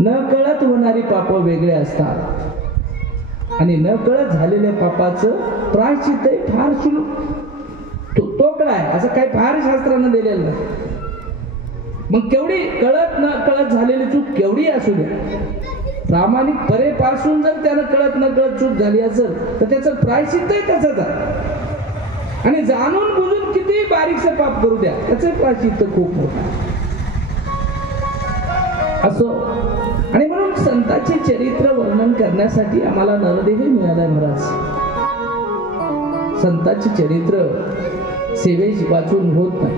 न कळत होणारी पाप वेगळे असतात आणि न कळत झालेल्या पापाचं प्रायश्चित्त फार तोकडा आहे, असं काही फार शास्त्रानं दिलेलं नाही. मग केवढी कळत न कळत झालेली चूक केवढी असू द्या, प्रामाणिक परेपासून जर त्यानं कळत न कळत चूक झाली असेल तर त्याचं प्रायश्चित्तही तसंच आहे. आणि जाणून बुजून किती बारीकचं पाप करू द्या, त्याचं प्रायश्चित्त खूप मोठं असो. आणि म्हणून संतांचे चरित्र वर्णन करण्यासाठी आम्हाला नरदेह मिळालाय महाराज. संतांचे चरित्र सेवेश वाचून होत नाही.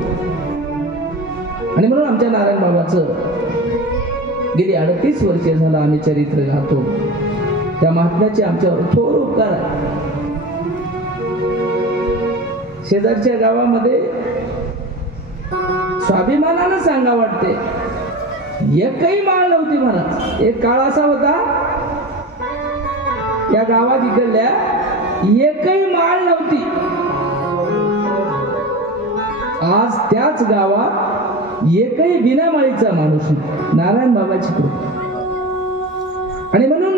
आणि म्हणून आमच्या नारायण बाबाचं गेली 38 वर्षे झालं आम्ही चरित्र गातो. त्या महात्म्याचे आमच्यावर थोर उपकार आहे. शेजारच्या गावामध्ये स्वाभिमानानं सांगा वाटते, एकही माळ नव्हती महाराज. एक काळ असा होता या गावात इकडल्या एकही माळ नव्हती. आज त्याच गावात एकही बिना माळीचा माणूस नाही. नारायण बाबाची कृपा. आणि म्हणून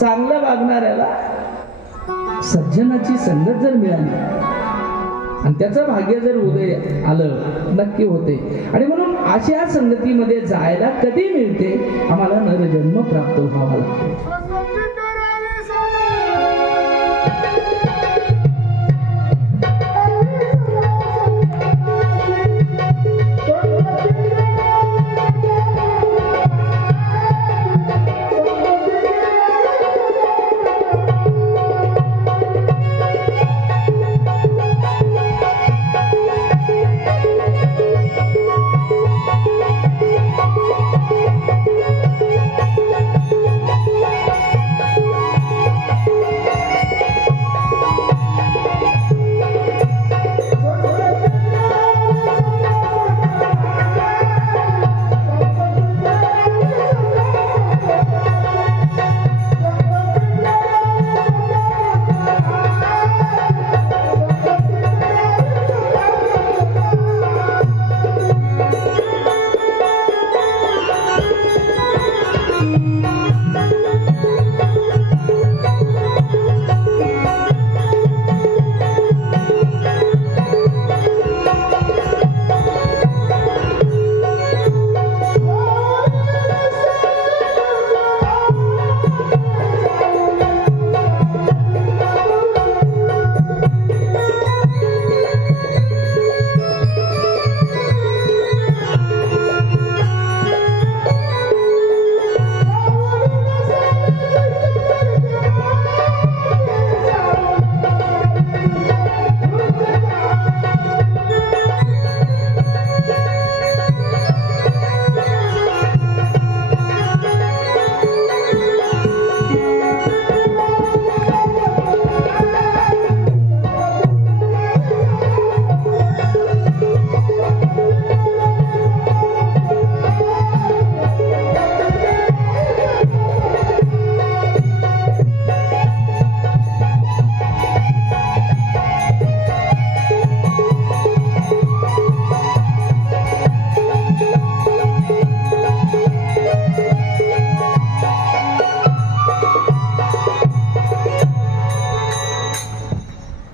चांगलं वागणाऱ्याला सज्जनाची संगत जर मिळाली आणि त्याचं भाग्य जर उदय आलं नक्की होते. आणि म्हणून अशा संगतीमध्ये जायला कधी मिळते, आम्हाला नरजन्म प्राप्त व्हावा लागतो.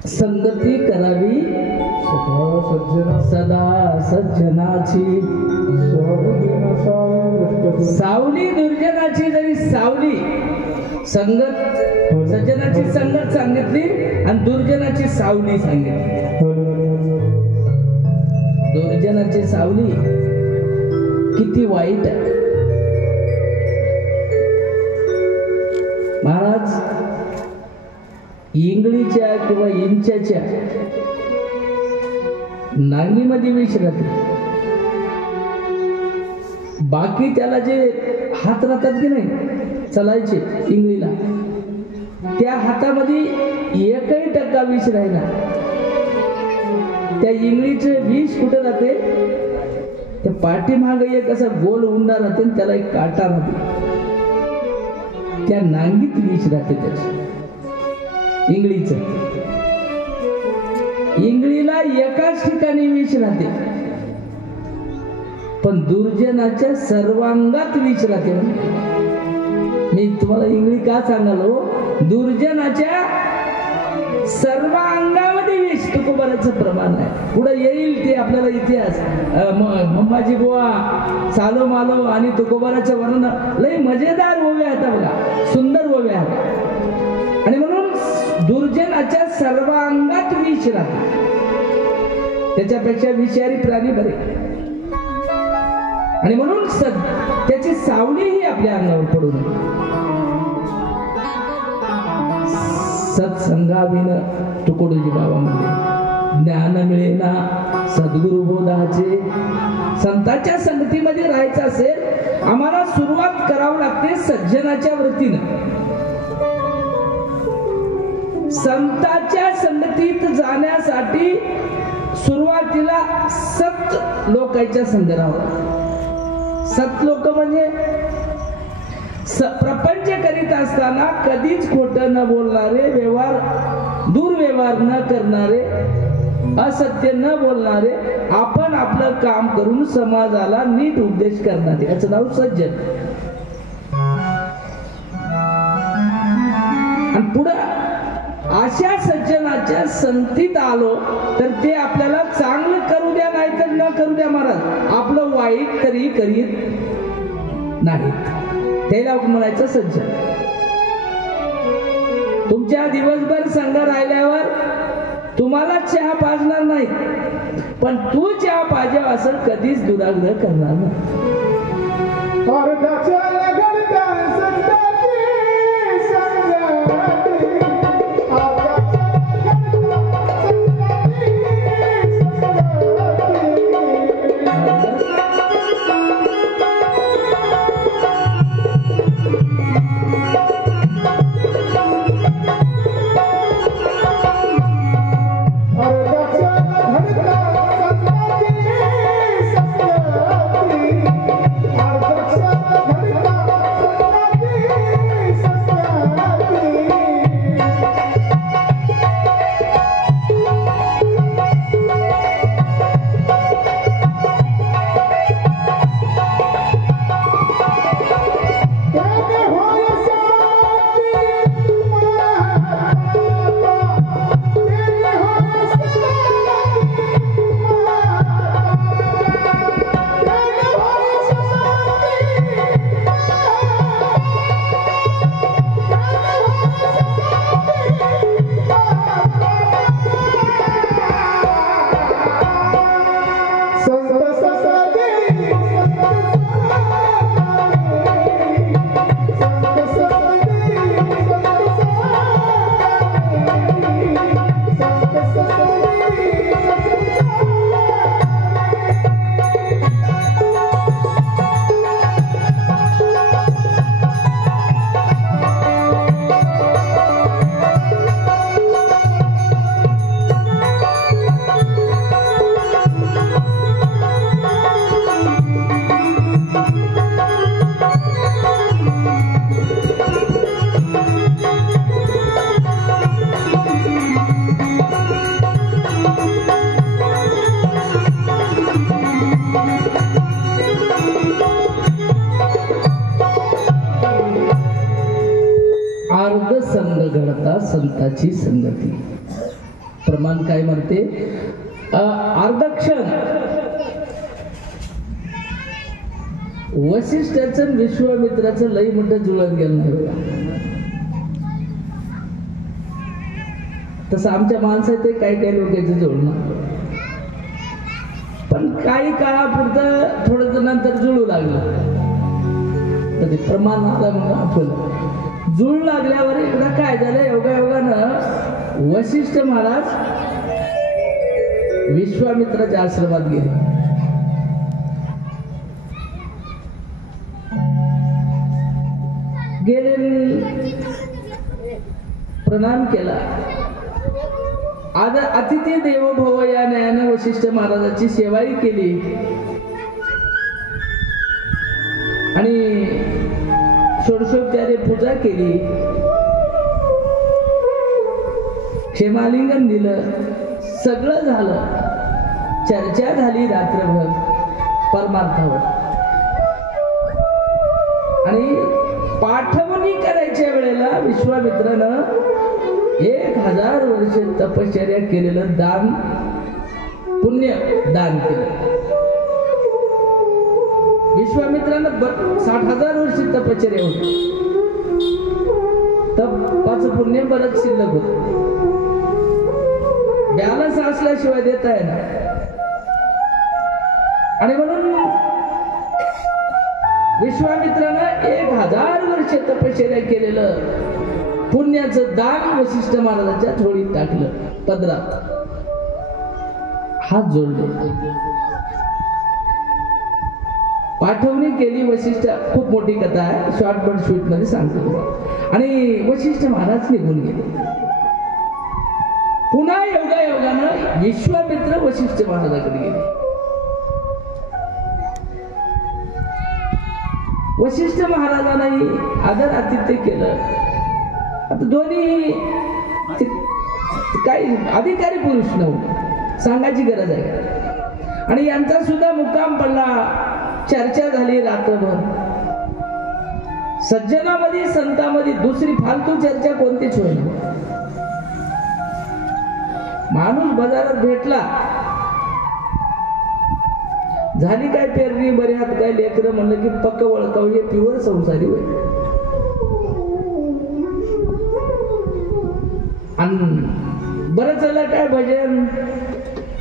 संगती करावी सदा सज्जनाची, सावली दुर्जनाची. जरी सावली संगत सज्जनाची संगत सांगितली आणि दुर्जनाची सावली सांगितली. दुर्जनाची सावली किती वाईट आहे महाराज. इंगळीच्या किंवा इंच्याच्या नांगीमध्ये विष राहते. बाकी त्याला जे हात राहतात की नाही चलायचे इंगळीला, त्या हातामध्ये 1% विष राहिला. त्या इंगळीचे विष कुठे राहते, त्या पाठीमागे एक असा गोल उंडा राहते, त्याला एक काटा राहते. त्या नांगीत विष राहते त्याची इंगळीचं. इंगळीला एकाच ठिकाणी विष राहते, पण दुर्जनाच्या सर्वांगात विष राहते. मी तुम्हाला इंगळी का सांगालो, दुर्जनाच्या सर्व अंगामध्ये विष. तुकोबाराचं प्रमाण आहे, पुढे येईल ते आपल्याला इतिहास. मम्माजी बुवा चालो मालो आणि तुकोबाराचं वर्णन लय मजेदार ओव्या आहेत बघा, सुंदर ओव्या आहेत. आणि म्हणून दुर्जनाच्या सर्वांगात विष राहते, त्याच्यापेक्षा विषारी प्राणी बरे. आणि म्हणून त्याची सावलीही आपल्या अंगावर पडू नये. सत्संगाविन तुकडोजी बाबा म्हणले ज्ञान मिळेना सद्गुरु बोधाचे. संतांच्या संगतीमध्ये राहायचं असेल आम्हाला सुरुवात करावी लागते सज्जनाच्या वृत्तीनं. संतांच्या संगतीत जाण्यासाठी सुरुवातीला सत लोकांच्या संग राहावं. सत लोक म्हणजे प्रपंच करीत असताना कधीच खोटं न बोलणारे, दुर्व्यवहार न करणारे, असत्य न बोलणारे, आपण आपलं काम करून समाजाला नीट उपदेश करणारे, याचं नाव सज्जन. आणि पुढे अशा सज्जनाच्या संगतीत आलो तर ते आपल्याला चांगलं करू द्या नाही तर न करू द्या महाराज, आपलं वाईट तरी करीत नाहीत, त्याला म्हणायचं सज्जन. तुमच्या दिवसभर संघ राहिल्यावर तुम्हाला चहा पाजणार नाही, पण तू चहा पाहिजे असं कधीच दुराग्रह करणार नाही. संताची संगती. प्रमाण काय म्हणते, अर्धक्षण वसिष्ठाचं विश्वामित्राचं लई मोठं जुळत गेलं नाही बघा. तसं आमच्या माणसात काही काही लोकांचं जुळणं, पण काही काळापुरतं थोडं नंतर जुळू लागलं. तर ते प्रमाण आलं म्हणून आपलं जुळ लागल्यावर एकदा काय झालं, योगायोगानं वसिष्ठ महाराज विश्वामित्राच्या आश्रमात गेले. प्रणाम केला. अतिथी देवो भव या न्यायाने वसिष्ठ महाराजाची सेवाही केली आणि षोडशोपचारे पूजा केली, क्षेमालिंगन दिलं, सगळं झालं. चर्चा झाली रात्रभर परमार्थावर आणि पाठवणी करायच्या वेळेला विश्वामित्रानं 1000 वर्ष तपश्चर्या केलेलं दान, पुण्य दान केलं. विश्वामित्रानं 60,000 वर्ष तपश्चर्या होती. तपाचं पुण्य बरंच शिल्लक होत. बॅलन्स असल्याशिवाय देता येणार. आणि म्हणून विश्वामित्रानं 1000 वर्ष तपश्चर्या केलेलं पुण्याचं दान वशिष्ठ महाराजांच्या झोळीत टाकलं, पदरात हात जोडले, पाठवणी केली. वशिष्ठ खूप मोठी कथा आहे, शॉर्ट बट स्वीट मध्ये सांगतो. आणि वशिष्ठ महाराज निघून गेले. पुन्हा योगायोगानं विश्वामित्र वशिष्ठ महाराजाकडे गेले. वशिष्ठ महाराजांनाही आदर आतिथ्य केलं. आता दोन्ही काही अधिकारी पुरुष नव्हते, सांगायची गरज आहे. आणि यांचा सुद्धा मुक्काम पडला, चर्चा झाली रात्रभर. सज्जनामध्ये संतांमध्ये दुसरी फालतू चर्चा कोणतीच होईना. माणूस बाजारात भेटला, झाली काय पेरणी, बऱ्यात काय लेकर म्हणलं की पक्क वळकाव, हे प्युअर संसारी होय. आणि बरं झालं काय भजन,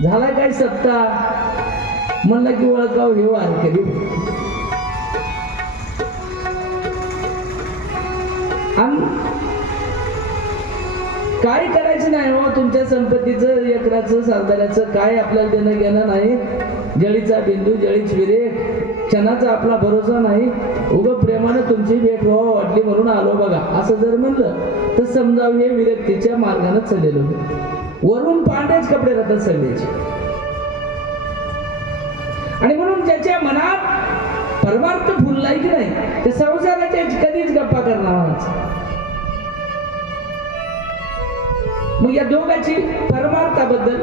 झाला काय सप्ताह म्हणलं की वळकाव हे वारकरी. आणि काय करायचं नाही हो, तुमच्या संपत्तीचं, एकराचं, सारदाऱ्याचं काय आपल्याला देणं घेणं नाही. जळीचा बिंदू, जळीच विरेक, क्षणाचा आपला भरोसा नाही. उगं प्रेमानं तुमची भेट व्हावं वाटली म्हणून आलो बघा, असं जर म्हणलं तर समजावं हे विरक्तीच्या मार्गाने चाललेलो. वरून पांढरेच कपडे राहतात सगळ्याचे. आणि म्हणून ज्याच्या मनात परमार्थ फुललाय की नाही, त्या संसाराच्या कधीच गप्पा करणार. मग या दोघांची परमार्थाबद्दल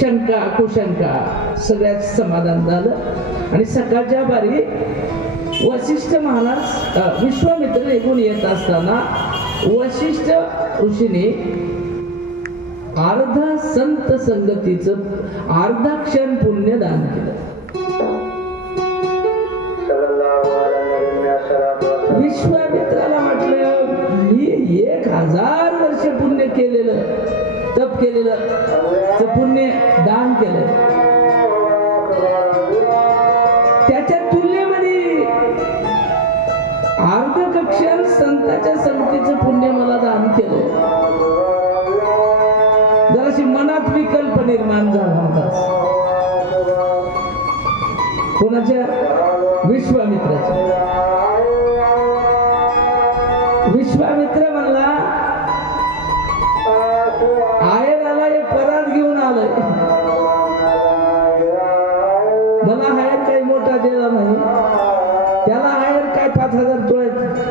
शंका कुशंका सगळ्यात समाधान झालं. आणि सकाळच्या बारी वशिष्ठ महाराज विश्वामित्र निघून येत असताना वशिष्ठ ऋषीने अर्धा संत संगतीचं, अर्धा क्षण पुण्य दान केलं. विश्वामित्राला म्हटलं, मी 1000 वर्ष पुण्य केलेलं, तप केलेलं पुण्य दान केलं, त्याच्या तुलनेमध्ये अर्ध कक्षण संतांच्या संगतीचं पुण्य मला दान केलं. जराशी मनात विकल्प निर्माण झाला होता. कोणाच्या? विश्वामित्राच्या. विश्वामित्र म्हणला, आयराला एक परात घेऊन आलोय, मला हायर काही मोठा दिला नाही, त्याला हायर काय 5000 तोळा,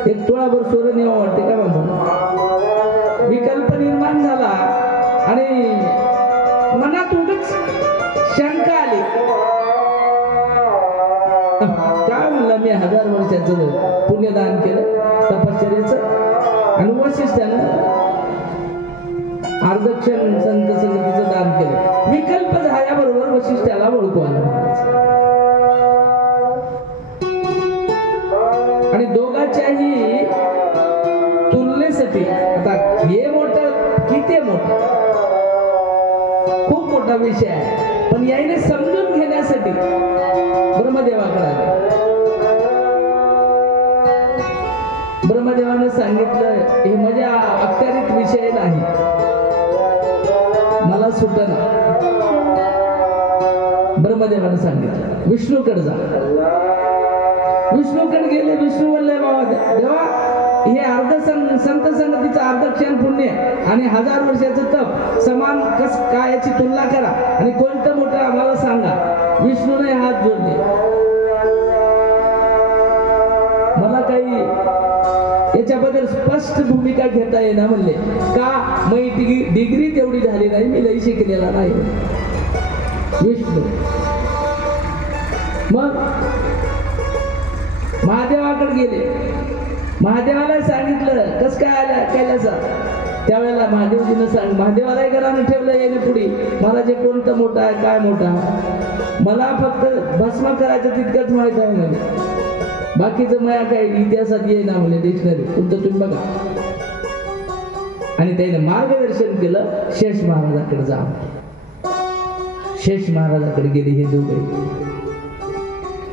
एक तोळाभर सोनं यावं वाटते का माझा. विकल्प निर्माण झाला आणि मनात उगाच शंका आली. काय म्हणलं, मी 1000 वर्षाचं पुण्यदान केलं तपश्चर्याचं, आणि वशिष्ठानं अर्धक्षण संत संगतीचं दान केलं. विकल्प झाल्याबरोबर वशिष्ठाला ओळखू आलं. आणि दोघांच्याही तुलनेसाठी, आता हे मोठं की ते मोठं, खूप मोठा विषय आहे, पण याने समजून घेण्यासाठी ब्रह्मदेवाकडे आले. ब्रह्मदेवाने सांगितलं, हे माझ्या अखत्यारीत विषय नाही, मला सुटना. ब्रह्मदेवाने सांगितलं विष्णूकडे जा. विष्णूकडे गेले. विष्णू म्हणले, बाबा देवा, हे संत संगतीचं अर्धक्षण पुण्य आणि 1000 वर्षाचं तप समान कस काय, याची तुलना करा आणि कोणतं मोठं आम्हाला सांगा. विष्णूने हात जोडले. मला काही याच्याबद्दल स्पष्ट भूमिका घेता येणार म्हणले, का मी डिग्री तेवढी झाली नाही, मी लई शिकलेला नाही. विष्णू मग महादेवाकडे गेले. महादेवाला सांगितलं कस काय आल्या कैलासा. त्यावेळेला महादेवजीनं महादेवाला घरानं ठेवलं येणे पुढे, मला जे कोणतं मोठं आहे, काय मोठा, मला फक्त भस्म करायचं तितकंच माहित आहे म्हणे, बाकीचं माया काय इतिहासात येईना म्हणे, डिक्शनरी तुमचं तुम्ही बघा. आणि त्याने मार्गदर्शन केलं, शेष महाराजाकडे जा. शेष महाराजाकडे गेले हे दोघे.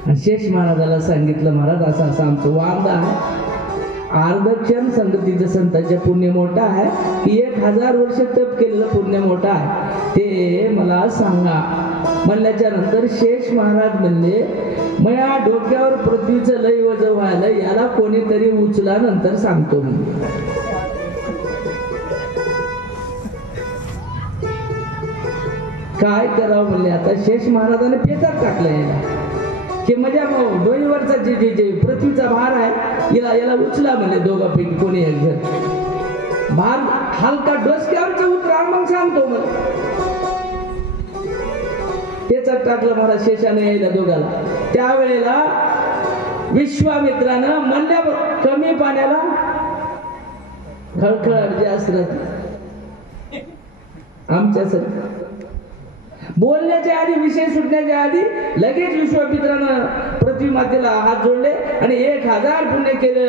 आणि शेष महाराजाला सांगितलं, महाराज असं असं आमचं वाद आहे. आर्धक्षण संगतीचं संतांच्या पुण्य मोठा आहे की 1000 वर्ष तप केलेलं पुण्य मोठा आहे, ते मला सांगा. म्हणल्याच्या नंतर शेष महाराज म्हणले, मया डोक्यावर पृथ्वीचं लय वजन व्हायला, याला कोणीतरी उचला, नंतर सांगतो. काय करावं म्हणले. आता शेष महाराजाने पेचात टाकलं याला की माझ्या डोईवरचा जे पृथ्वीचा भार आहे याला उचला म्हणले. दोघांपैकी कोणी एक जण भार हलका डोसक्यावरचा उतरा, मग सांगतो म्हणे. पेचात टाकलं महाराज शेषाने यायला दोघाला. त्यावेळेला विश्वामित्रानं म्हणल्यावर कमी पाण्याला खळखळ जास्त राहते. आमच्यासाठी बोलण्याच्या आधी, विषय सुटण्याच्या आधी लगेच विश्वामित्रानं पृथ्वी मातेला हात जोडले आणि 1000 पुण्य केले,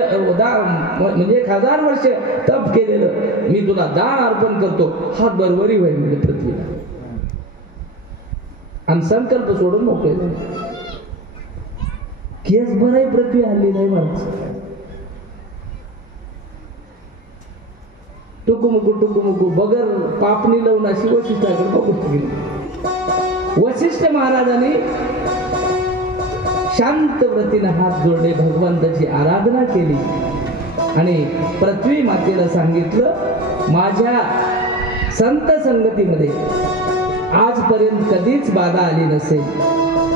म्हणजे 1000 वर्ष तप केलेलं मी तुला दान अर्पण करतो. हात बरोबरी होईल म्हणजे पृथ्वीला. आणि संकल्प सोडून मोकळे झाले. केस बरं आहे, पृथ्वी हल्ली नाही माणसं. टुकुमुकू बगर पापणी लावून अशी वशिष्ठाकडे बघून गेली. वशिष्ठ महाराजांनी शांत व्रतीने हात जोडले, भगवंताची आराधना केली आणि पृथ्वी मातेला सांगितलं, माझ्या संत संगतीमध्ये आजपर्यंत कधीच बाधा आली नसेल,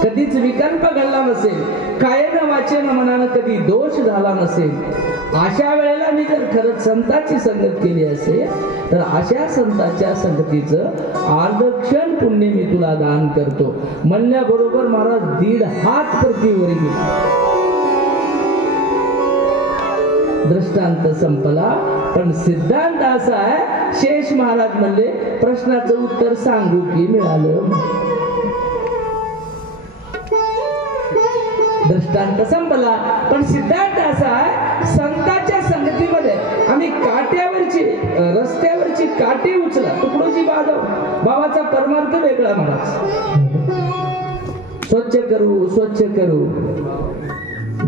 कधीच विकल्प घडला नसेल, कायेनं वाचेनं मनानं कधी दोष झाला नसेल. अशा वेळेला मी जर खरंच संतांची संगत केली असेल तर अशा संतांच्या संगतीचं अर्धक्षण पुण्य मी तुला दान करतो. म्हणल्याबरोबर महाराज 1.5 हात पृथ्वीवर गेले. दृष्टांत संपला. पण सिद्धांत असा आहे, शेष महाराज म्हणले, प्रश्नाचं उत्तर सांगू की मिळालं. दृष्टांत संपला. पण सिद्धांत असा आहे, संतांच्या संगतीमध्ये आम्ही काट्यावरची, रस्त्यावरची काठी उचला, तुकडोजी बाबाचा परमार्थ वेगळा. महाराज स्वच्छ करू,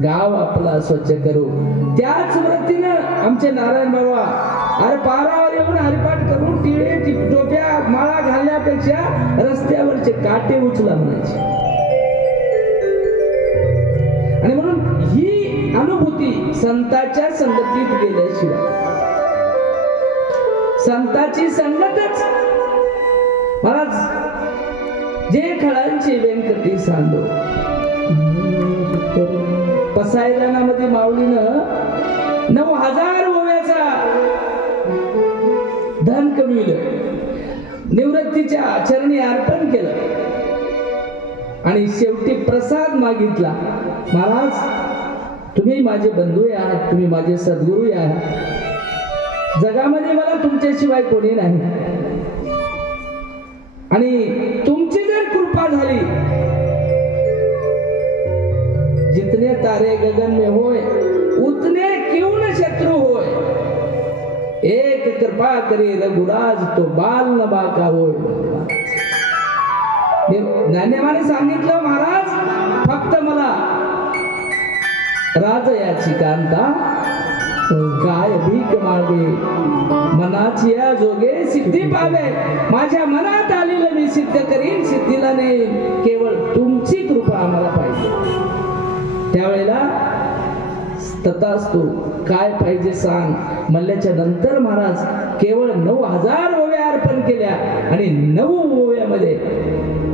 गाव आपला स्वच्छ करू. त्याच वृत्तीनं आमचे नारायण बाबा अरे पारावर येऊन हरिपाठ करून टिळे टोप्या माळा घालण्यापेक्षा रस्त्यावरचे काटे उचला म्हणायचे. आणि म्हणून ही अनुभूती संतांच्या संगतीत गेल्याशिवाय, संतांची संगतच. महाराज जे खळांची व्यंकटी सांडो, पसायदानामध्ये माऊलीनं 9000 ओव्याचा धन कमविलं, निवृत्तीच्या चरणी अर्पण केलं आणि शेवटी प्रसाद मागितला. महाराज तुम्ही माझे बंधू आहात, तुम्ही माझे सद्गुरू आहात, जगामध्ये मला तुमच्याशिवाय कोणी नाही आणि तुमची जर कृपा झाली, जितने तारे गगन में होय उतने क्यों न शत्रु होय, एक कृपा करे रघुराज तो बाल न बाका होय. ज्ञानेमाने सांगितलं, महाराज फक्त मला राजयाची कांता काय भीक मागे, मनाची या जोगे सिद्धी पावे. माझ्या मनात आलेलं मी सिद्ध करीन, सिद्धीला नाही, केवळ तुमची कृपा आम्हाला पाहिजे. त्यावेळेला तथास्तु, काय पाहिजे सांग म्हणल्याच्या नंतर महाराज केवळ 9000 ओव्या अर्पण केल्या आणि 9 ओव्यामध्ये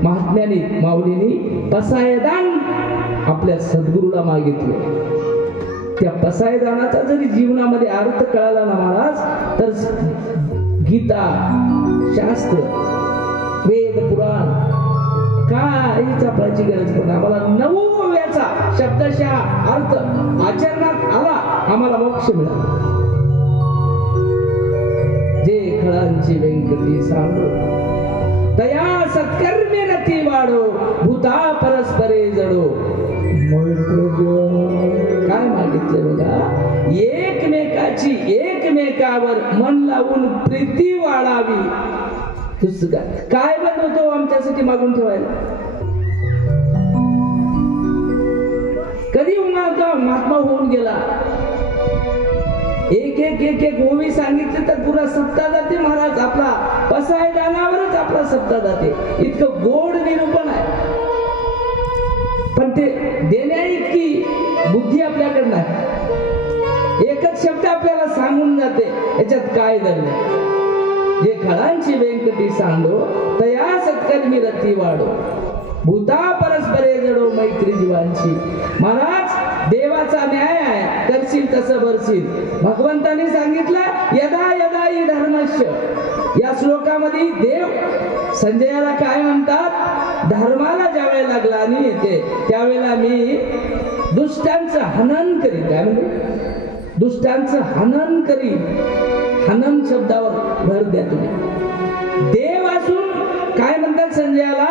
महात्म्याने माऊलींनी पसायदान आपल्या सद्गुरूला मागितले. त्या पसायदानाचा जरी जीवनामध्ये अर्थ कळाला ना महाराज, तर गीता, शास्त्र, वेद, पुराण काही जपायची गरज पडली. आम्हाला 9 ओव्याचा शब्दशः अर्थ आचरणात आला, आम्हाला मोक्ष मिळाला. जे खळांची व्यंकटी सांडो, दया सत्कर्मे नती वाढो, भूता परस्परे जडो. काय मागितले बघा, एकमेकाची, एक एकमेकावर मन लावून प्रीती वाढावी. काय बनवतो आमच्यासाठी मागून ठेवायला? कधी उन्हाळा महात्मा होऊन गेला. एक एक एक एक ओवी सांगितले तर पुरा सप्ताह जाते महाराज. आपला पसाय दानावरच आपला सप्ताह जाते. इतकं गोड निरूपण आहे, पण ते देण्या इतकी बुद्धी आपल्याकडे नाही. एकच शब्द आपल्याला सांगून जाते, याच्यात काय धरलं? जे खळांची व्यंकटी सांडो तया सत्कर्मी रती वाढो, भूता परस्परे जडो मैत्री जीवांची. महाराज, देवाचा न्याय आहे, करशील तसं भरशील. भगवंताने सांगितलं यदा यदा हि धर्मस्य. या श्लोकामध्ये देव संजयाला काय म्हणतात? धर्माला ज्यावेळेला ग्लानी येते त्यावेळेला मी दुष्टांचं हनन करीन. काय म्हणजे? दुष्टांचं हनन करीन. हनन शब्दावर भर द्या तुम्ही. देव असून काय म्हणतात संजयाला?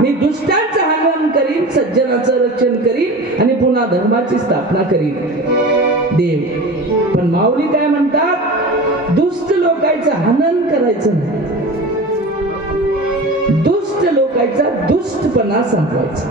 मी दुष्टांचं हनन करीन, सज्जनाचं रक्षण करीन आणि पुन्हा धर्माची स्थापना करीन. देव. पण माऊली काय म्हणतात? दुष्ट लोकांचं हनन करायचं नाही, दुष्ट लोकांचा दुष्टपणा संपवायचा.